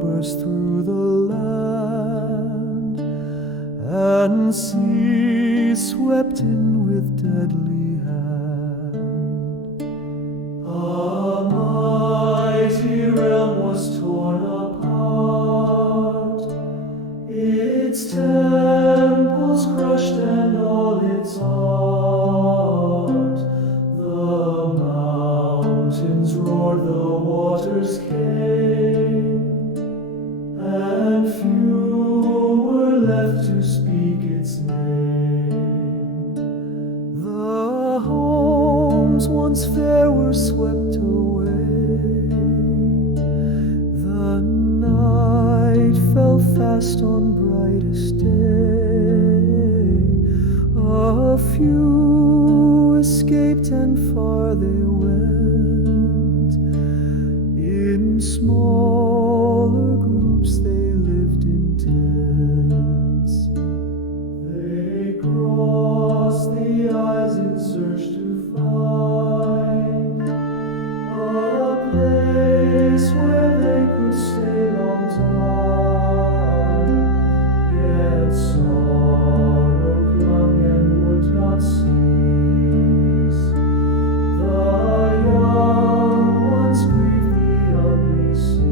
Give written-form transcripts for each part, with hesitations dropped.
burst through the land, and sea swept in with deadly hand. A mighty realm was torn apart, its temples crushed and all its art. The mountains roared, the waters came, and few were left to speak its name. The homes once fair were swept away, the night fell fast on brightest day. A few escaped and far they went, in smaller groups they lived in tents. They crossed the isles in search to find a place where they could stay long time. Yet sorrow clung and would not cease. The young ones grieved the ugly scenes.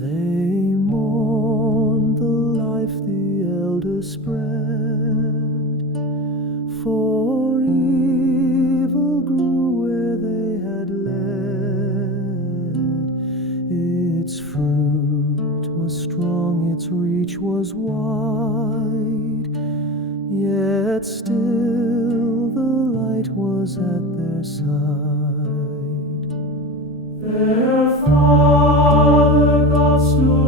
They mourned the life the elders spread, for evil grew where they had led. Its fruit was strong, its reach was wide, yet still the light was at their side. Their father God stood